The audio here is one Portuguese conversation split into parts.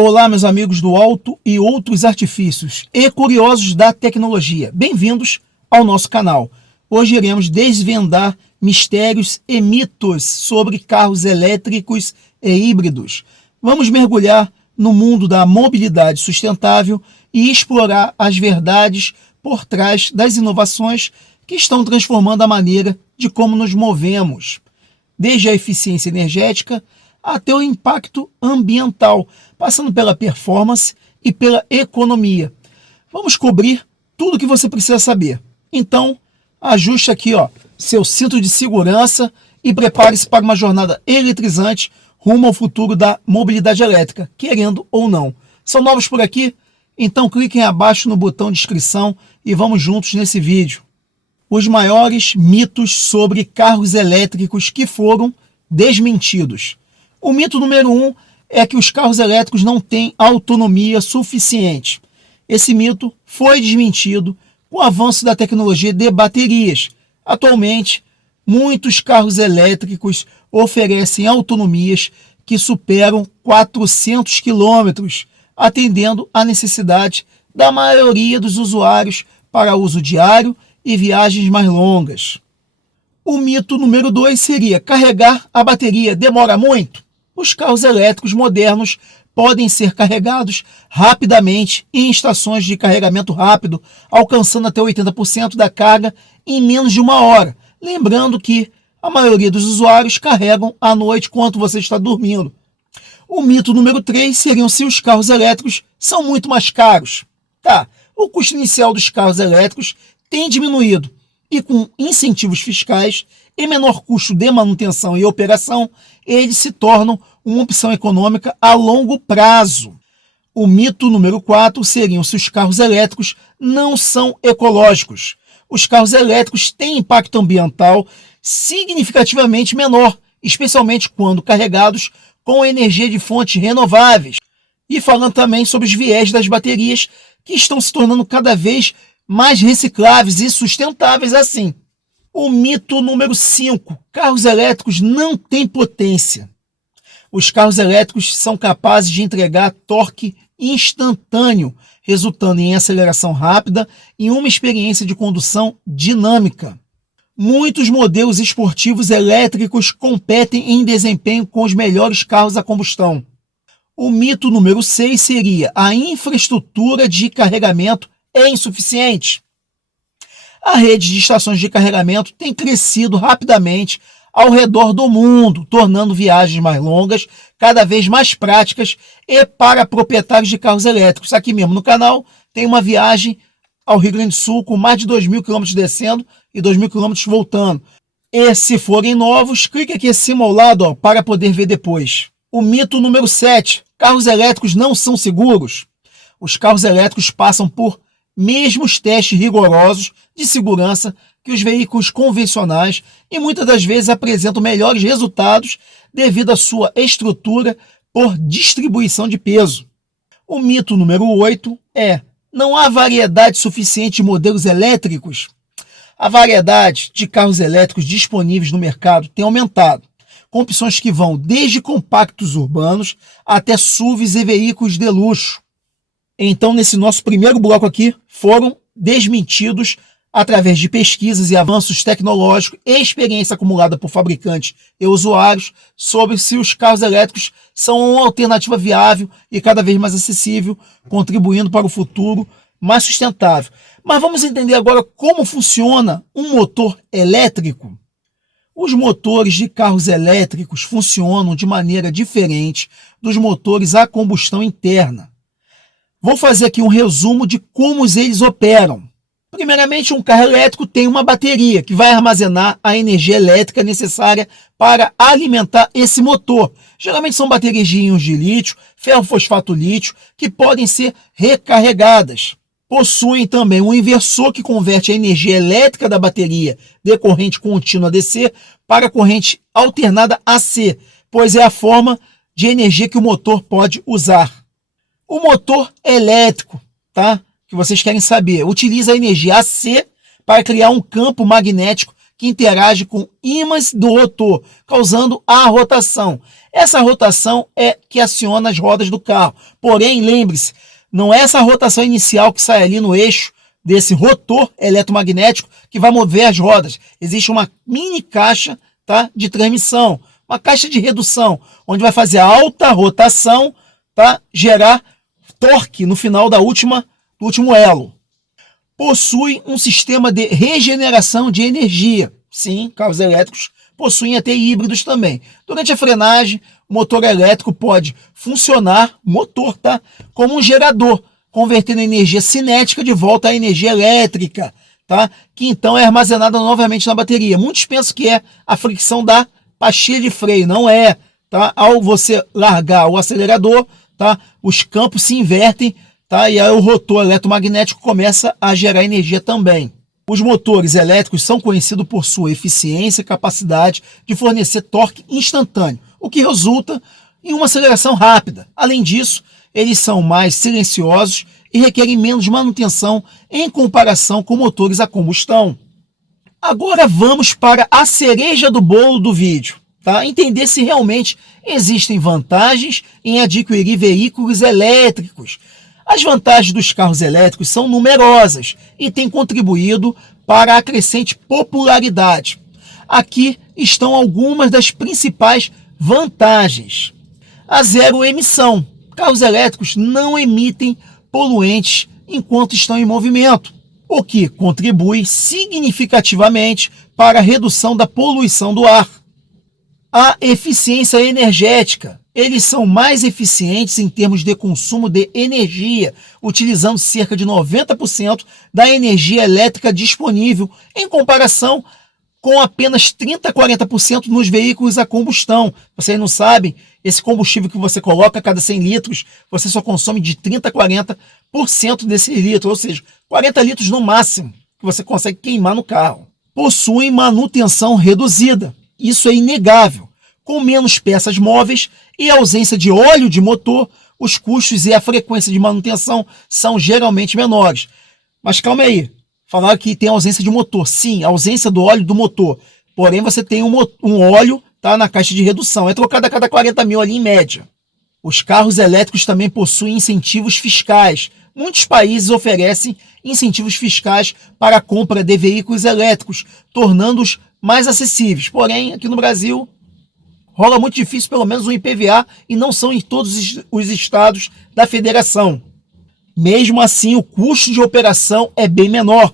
Olá, meus amigos do Alto e Outros Artifícios e curiosos da tecnologia. Bem-vindos ao nosso canal. Hoje iremos desvendar mistérios e mitos sobre carros elétricos e híbridos. Vamos mergulhar no mundo da mobilidade sustentável e explorar as verdades por trás das inovações que estão transformando a maneira de como nos movemos, desde a eficiência energética até o impacto ambiental, passando pela performance e pela economia. Vamos cobrir tudo o que você precisa saber. Então, ajuste aqui seu cinto de segurança e prepare-se para uma jornada eletrizante rumo ao futuro da mobilidade elétrica, querendo ou não. São novos por aqui? Então cliquem abaixo no botão de inscrição e vamos juntos nesse vídeo. Os maiores mitos sobre carros elétricos que foram desmentidos. O mito número 1 é que os carros elétricos não têm autonomia suficiente. Esse mito foi desmentido com o avanço da tecnologia de baterias. Atualmente, muitos carros elétricos oferecem autonomias que superam 400 km, atendendo à necessidade da maioria dos usuários para uso diário e viagens mais longas. O mito número 2 seria: carregar a bateria demora muito? Os carros elétricos modernos podem ser carregados rapidamente em estações de carregamento rápido, alcançando até 80% da carga em menos de 1 hora. Lembrando que a maioria dos usuários carregam à noite enquanto você está dormindo. O mito número 3 seriam se os carros elétricos são muito mais caros. O custo inicial dos carros elétricos tem diminuído e com incentivos fiscais e menor custo de manutenção e operação, eles se tornam uma opção econômica a longo prazo. O mito número 4 seriam se os carros elétricos não são ecológicos. Os carros elétricos têm impacto ambiental significativamente menor, especialmente quando carregados com energia de fontes renováveis. E falando também sobre os viés das baterias, que estão se tornando cada vez mais recicláveis e sustentáveis assim. O mito número 5. Carros elétricos não têm potência. Os carros elétricos são capazes de entregar torque instantâneo, resultando em aceleração rápida e uma experiência de condução dinâmica. Muitos modelos esportivos elétricos competem em desempenho com os melhores carros a combustão. O mito número 6 seria: a infraestrutura de carregamento é insuficiente. A rede de estações de carregamento tem crescido rapidamente ao redor do mundo, tornando viagens mais longas, cada vez mais práticas e para proprietários de carros elétricos. Aqui mesmo no canal tem uma viagem ao Rio Grande do Sul com mais de 2.000 km descendo e 2.000 km voltando. E se forem novos, clique aqui acima ao lado para poder ver depois. O mito número 7. Carros elétricos não são seguros. Os carros elétricos passam por mesmos testes rigorosos de segurança que os veículos convencionais e muitas das vezes apresentam melhores resultados devido à sua estrutura por distribuição de peso. O mito número 8 é: não há variedade suficiente de modelos elétricos. A variedade de carros elétricos disponíveis no mercado tem aumentado, com opções que vão desde compactos urbanos até SUVs e veículos de luxo. Então, nesse nosso primeiro bloco aqui, foram desmentidos através de pesquisas e avanços tecnológicos e experiência acumulada por fabricantes e usuários sobre se os carros elétricos são uma alternativa viável e cada vez mais acessível, contribuindo para o futuro mais sustentável. Mas vamos entender agora como funciona um motor elétrico. Os motores de carros elétricos funcionam de maneira diferente dos motores a combustão interna. Vou fazer aqui um resumo de como eles operam. Primeiramente, um carro elétrico tem uma bateria que vai armazenar a energia elétrica necessária para alimentar esse motor. Geralmente são baterias de íons de lítio, ferro fosfato lítio, que podem ser recarregadas. Possuem também um inversor que converte a energia elétrica da bateria de corrente contínua DC para corrente alternada AC, pois é a forma de energia que o motor pode usar. O motor elétrico, que vocês querem saber, utiliza a energia AC para criar um campo magnético que interage com ímãs do rotor, causando a rotação. Essa rotação é que aciona as rodas do carro. Porém, lembre-se, não é essa rotação inicial que sai ali no eixo desse rotor eletromagnético que vai mover as rodas. Existe uma mini caixa, tá, de transmissão, uma caixa de redução, onde vai fazer alta rotação, tá, gerar torque no final do último elo. Possui um sistema de regeneração de energia. Sim, carros elétricos possuem até híbridos também. Durante a frenagem, o motor elétrico pode funcionar, tá, como um gerador, convertendo a energia cinética de volta à energia elétrica, tá, que então é armazenada novamente na bateria. Muitos pensam que é a fricção da pastilha de freio. Não é. Tá? Ao você largar o acelerador, tá, os campos se invertem, tá, e aí o rotor eletromagnético começa a gerar energia também. Os motores elétricos são conhecidos por sua eficiência e capacidade de fornecer torque instantâneo, o que resulta em uma aceleração rápida. Além disso, eles são mais silenciosos e requerem menos manutenção em comparação com motores a combustão. Agora vamos para a cereja do bolo do vídeo, tá? Entender se realmente existem vantagens em adquirir veículos elétricos. As vantagens dos carros elétricos são numerosas e têm contribuído para a crescente popularidade. Aqui estão algumas das principais vantagens. A zero emissão. Carros elétricos não emitem poluentes enquanto estão em movimento, o que contribui significativamente para a redução da poluição do ar. A eficiência energética. Eles são mais eficientes em termos de consumo de energia, utilizando cerca de 90% da energia elétrica disponível, em comparação com apenas 30% a 40% nos veículos a combustão. Vocês não sabem, esse combustível que você coloca a cada 100 litros, você só consome de 30% a 40% desse litro, ou seja, 40 litros no máximo que você consegue queimar no carro. Possuem manutenção reduzida, isso é inegável. Com menos peças móveis e ausência de óleo de motor, os custos e a frequência de manutenção são geralmente menores. Mas calma aí, falaram que tem ausência de motor. Sim, ausência do óleo do motor. Porém, você tem um óleo, tá, na caixa de redução. É trocado a cada 40 mil ali em média. Os carros elétricos também possuem incentivos fiscais. Muitos países oferecem incentivos fiscais para a compra de veículos elétricos, tornando-os mais acessíveis. Porém, aqui no Brasil, rola muito difícil pelo menos um IPVA e não são em todos os estados da federação. Mesmo assim, o custo de operação é bem menor.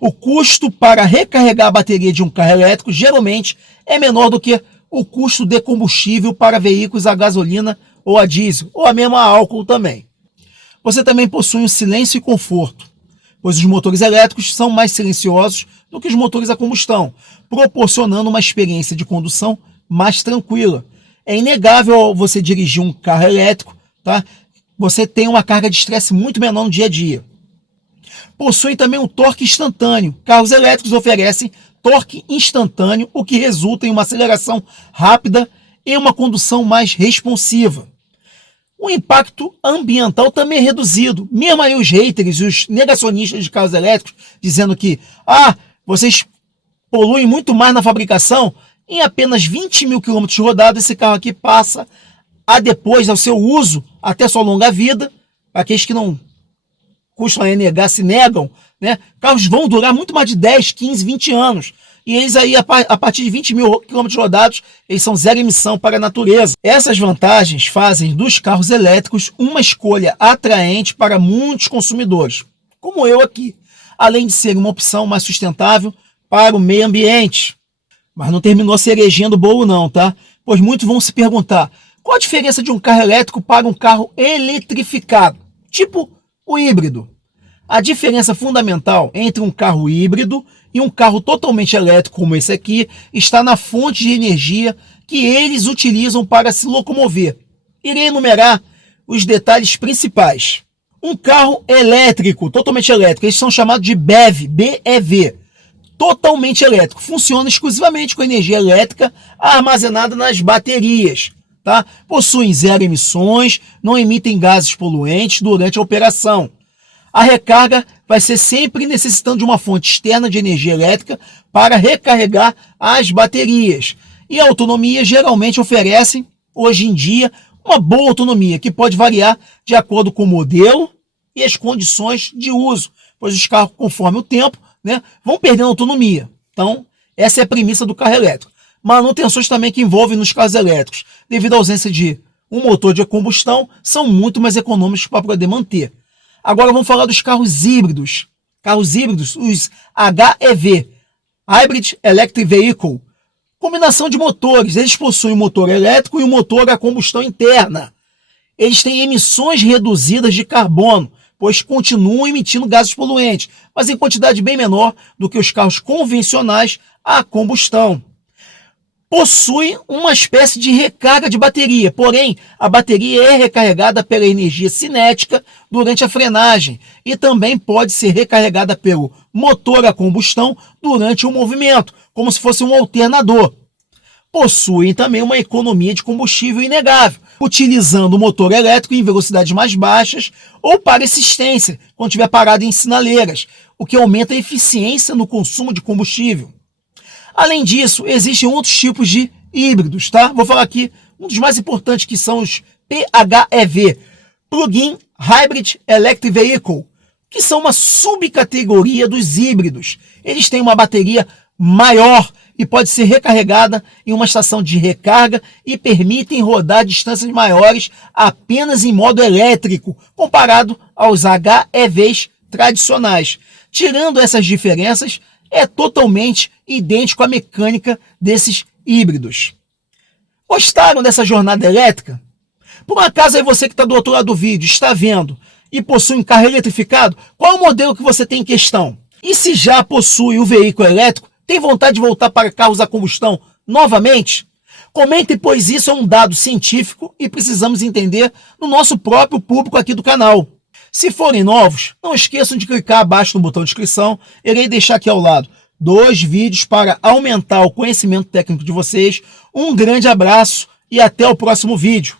O custo para recarregar a bateria de um carro elétrico geralmente é menor do que o custo de combustível para veículos a gasolina ou a diesel, ou a mesma a álcool também. Você também possui um silêncio e conforto, pois os motores elétricos são mais silenciosos do que os motores a combustão, proporcionando uma experiência de condução mais tranquila. É inegável você dirigir um carro elétrico, tá? Você tem uma carga de estresse muito menor no dia a dia. Possui também um torque instantâneo. Carros elétricos oferecem torque instantâneo, o que resulta em uma aceleração rápida e uma condução mais responsiva. O impacto ambiental também é reduzido. Mesmo aí os haters e os negacionistas de carros elétricos dizendo que vocês poluem muito mais na fabricação, em apenas 20 mil quilômetros rodados, esse carro aqui passa a, depois ao seu uso, até sua longa vida. Aqueles que não custam a negar, se negam, né? Carros vão durar muito mais de 10, 15, 20 anos. E eles aí, a partir de 20 mil quilômetros rodados, eles são zero emissão para a natureza. Essas vantagens fazem dos carros elétricos uma escolha atraente para muitos consumidores, como eu aqui, além de ser uma opção mais sustentável para o meio ambiente. Mas não terminou a cerejinha do bolo não, tá? Pois muitos vão se perguntar, qual a diferença de um carro elétrico para um carro eletrificado, tipo o híbrido? A diferença fundamental entre um carro híbrido e um carro totalmente elétrico como esse aqui está na fonte de energia que eles utilizam para se locomover. Irei enumerar os detalhes principais. Um carro elétrico, totalmente elétrico, eles são chamados de BEV, BEV. Totalmente elétrico, funciona exclusivamente com energia elétrica armazenada nas baterias, tá? Possuem zero emissões, não emitem gases poluentes durante a operação. A recarga vai ser sempre necessitando de uma fonte externa de energia elétrica para recarregar as baterias. E a autonomia geralmente oferecem hoje em dia, uma boa autonomia, que pode variar de acordo com o modelo e as condições de uso, pois os carros, conforme o tempo, né, vão perdendo autonomia. Então, essa é a premissa do carro elétrico. Manutenções também que envolvem nos carros elétricos, devido à ausência de um motor de combustão, são muito mais econômicos para poder manter. Agora vamos falar dos carros híbridos. Carros híbridos, os HEV, Hybrid Electric Vehicle. Combinação de motores, eles possuem um motor elétrico e um motor a combustão interna. Eles têm emissões reduzidas de carbono, pois continuam emitindo gases poluentes, mas em quantidade bem menor do que os carros convencionais a combustão. Possui uma espécie de recarga de bateria, porém a bateria é recarregada pela energia cinética durante a frenagem e também pode ser recarregada pelo motor a combustão durante o movimento, como se fosse um alternador. Possuem também uma economia de combustível inegável, utilizando o motor elétrico em velocidades mais baixas ou para assistência, quando estiver parado em sinaleiras, o que aumenta a eficiência no consumo de combustível. Além disso, existem outros tipos de híbridos, tá? Vou falar aqui um dos mais importantes, que são os PHEV, Plug-in Hybrid Electric Vehicle, que são uma subcategoria dos híbridos. Eles têm uma bateria maior e pode ser recarregada em uma estação de recarga e permitem rodar distâncias maiores apenas em modo elétrico, comparado aos HEVs tradicionais. Tirando essas diferenças, é totalmente idêntico à mecânica desses híbridos. Gostaram dessa jornada elétrica? Por um acaso aí você que está do outro lado do vídeo está vendo e possui um carro eletrificado, qual é o modelo que você tem em questão? E se já possui um veículo elétrico, tem vontade de voltar para carros a combustão novamente? Comente, pois isso é um dado científico e precisamos entender no nosso próprio público aqui do canal. Se forem novos, não esqueçam de clicar abaixo no botão de inscrição. Irei deixar aqui ao lado 2 vídeos para aumentar o conhecimento técnico de vocês. Um grande abraço e até o próximo vídeo.